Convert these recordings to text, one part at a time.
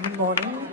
Good morning.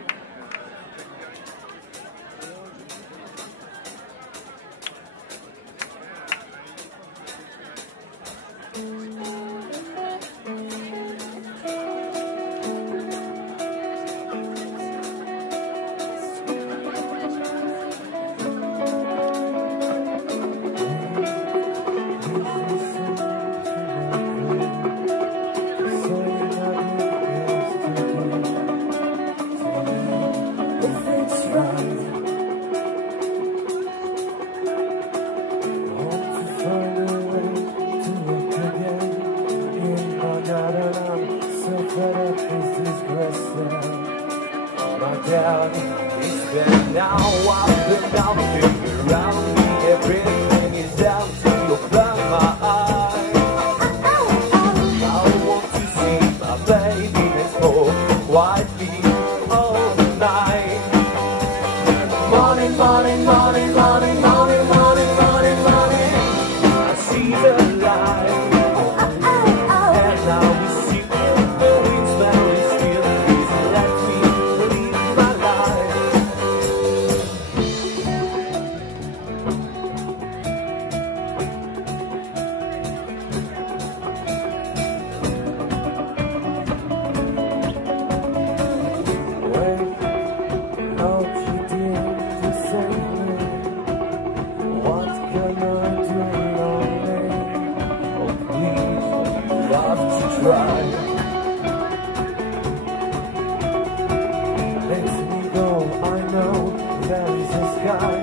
It's been now, I've been down, figure around me, everything is down to open my eyes. I want to see my baby next door, quietly all the night. Morning, morning, morning, morning, morning, morning, morning, morning, I see the light. And now we see the wind smell is still, please let me live my life. Let me go, I know there is a sky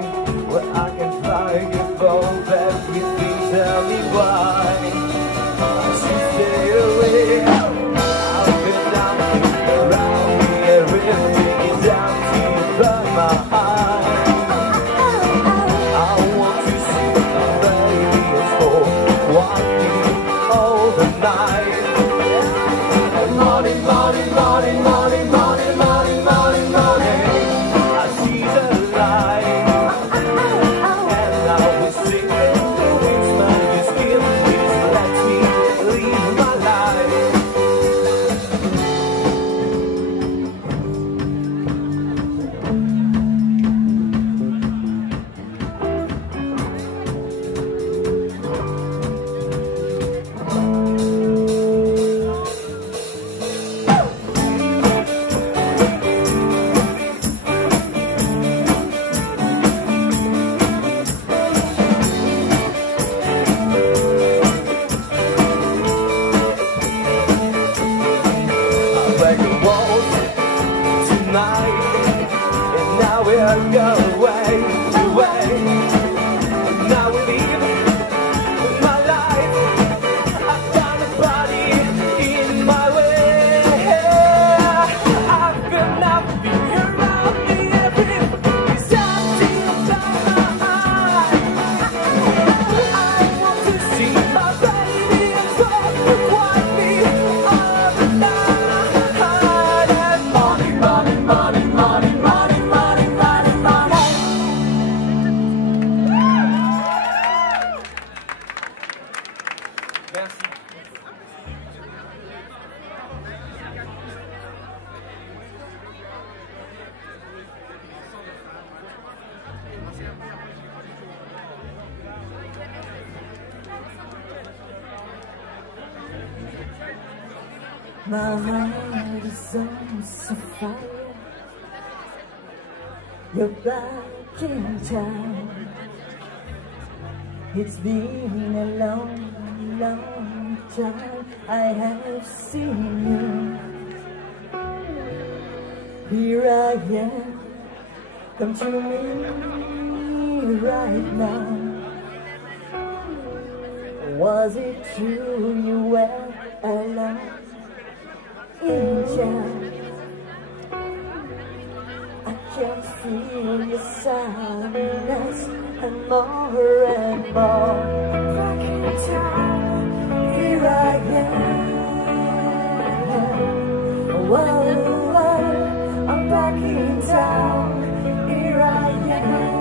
where I can fly above everything. Tell me why I should stay away. I've been down around me, everything is down to burn my eyes. I want to see my baby for walking all the night. Morning, morning, morning, morning, morning, morning, morning, morning, I see the light. And now we're singing the wind smell your skin. Please let me live my life. Tonight, and now we're going away. And now we live my life. I've done a party in my way. I've been nothing around me, everything is empty about my eyes. I want to see my baby and talk quietly all the night. My heart is on fire. You're back in town. It's been a long, long time I have seen you. Here I am, come to me right now. Was it true you were alone in town? I can feel your sadness and more back in town. Here I am. Whoa, I'm back in town. Here I am.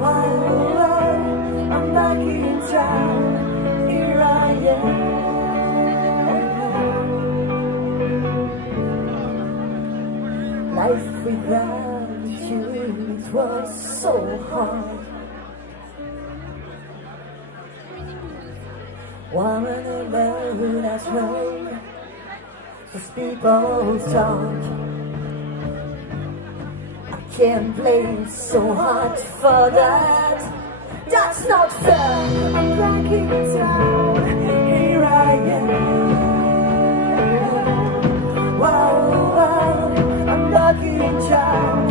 Whoa, I'm back in town. Here I am. without you it was so hard. Woman alone at home, as people talk. I can't blame so hard for that. That's not fair. I'm breaking down. Here I am. Wow, wow. I'm breaking down.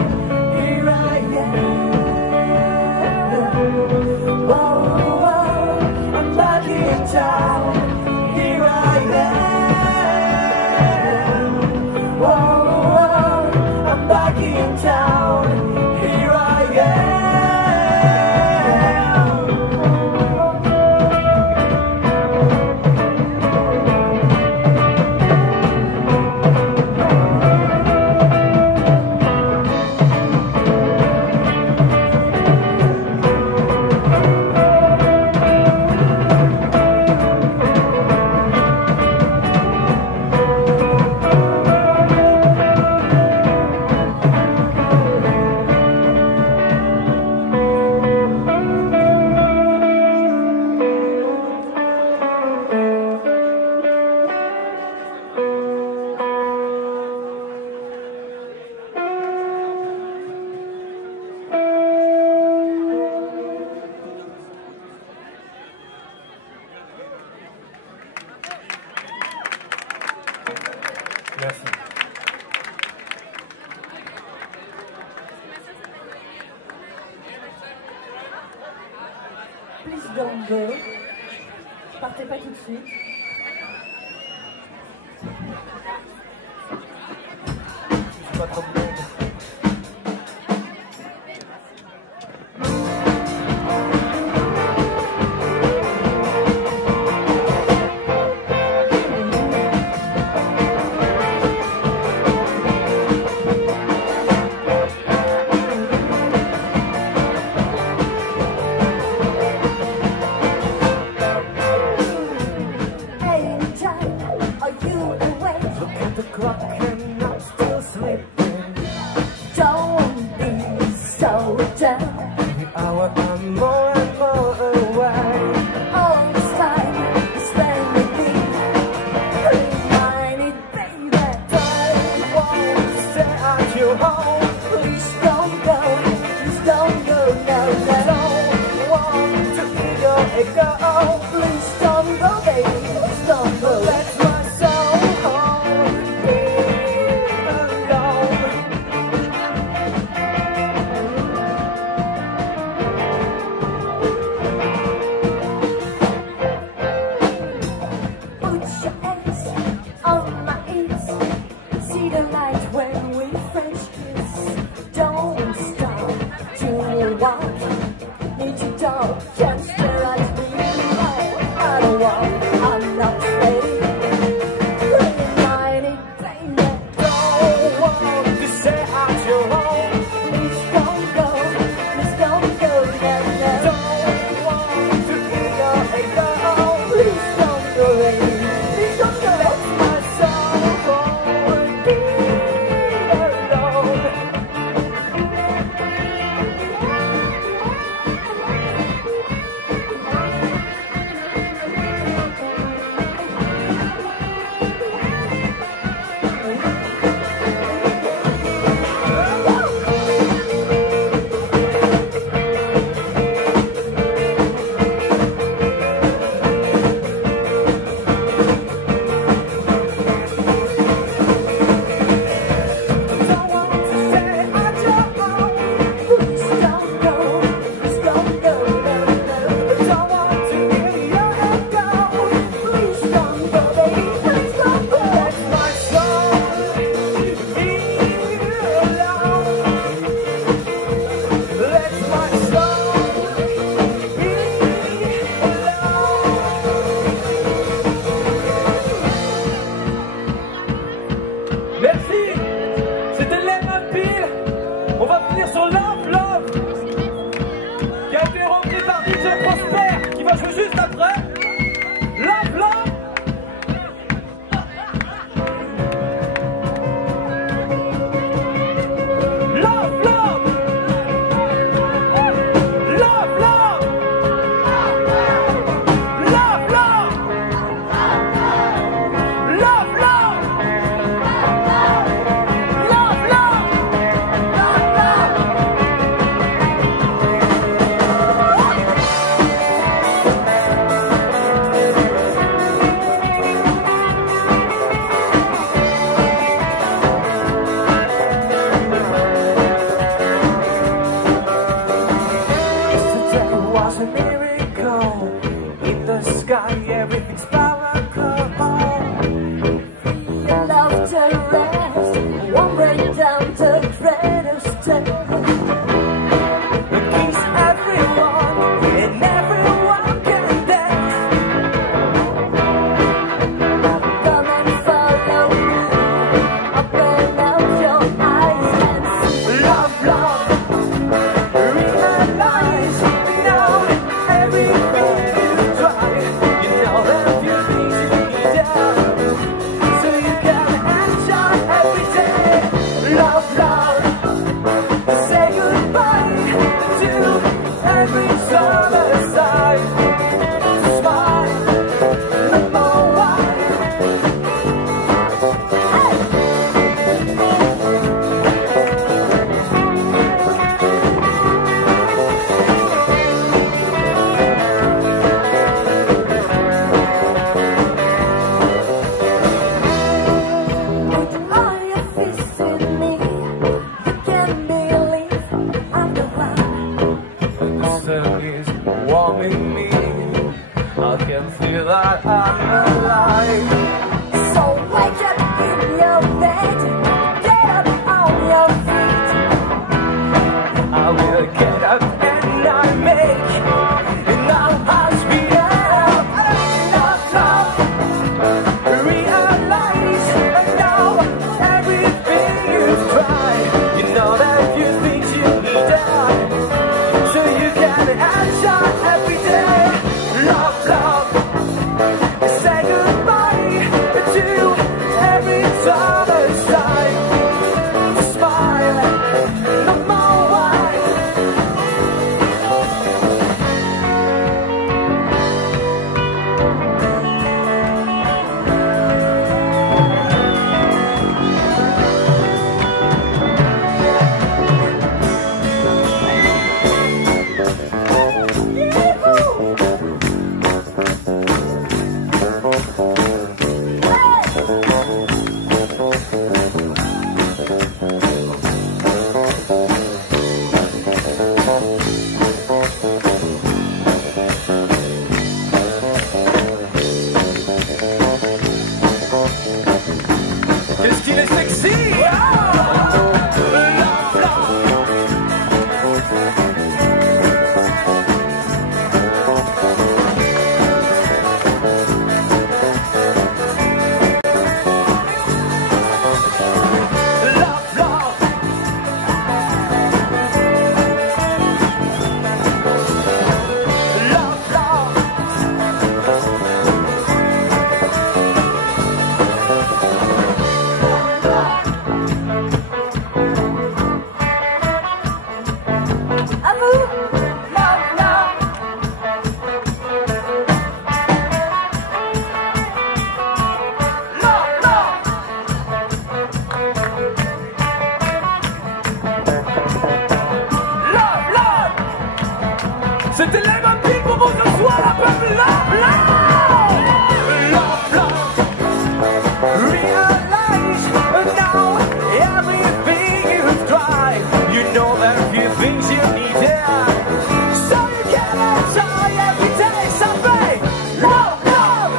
Here I am. Wow, wow. I'm breaking down. Here I am. Wow, wow. I'm breaking down. Here I am. Merci. Please don't go. Partez pas tout de suite. C'est pas trop bon. Are you awake? Look at the clock and I'm still sleeping. everything's powerful. Your love to rest, won't break down the greatest step. Kiss everyone, and everyone can dance. Come and follow me, open up your eyes and see. Love, love, realize now everything is dry. You know that you need to be down, so you can enjoy every day. Love, love, say goodbye to every summer side. Smile, no more wine. Put all your fists in me, you can't believe I'm the one. The sun is warming me. I can feel that I'm alive. So wake up in your bed, get up on your feet. I will get up and I make and I'll ask me up. Love, love, realize now everything is dry. You know that you think you need that, so you can enjoy every day. Love, love, say goodbye to every summer side. Smile, no more wine. Christine est sexy. Amour, love, love. C'était les mêmes pics pour vous ce soir, la peuple. Love, love. Love, love. Realize now everything is dry. You know there are few things you need there, so you can enjoy every day. So say, love, love.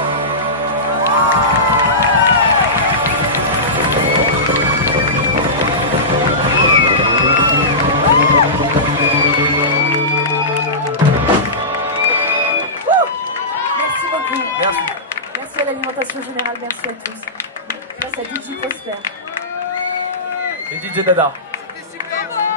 Merci beaucoup. Merci. Merci à l'alimentation générale, merci à tous. Merci à DJ Prosper. Et DJ Dada. C'était super.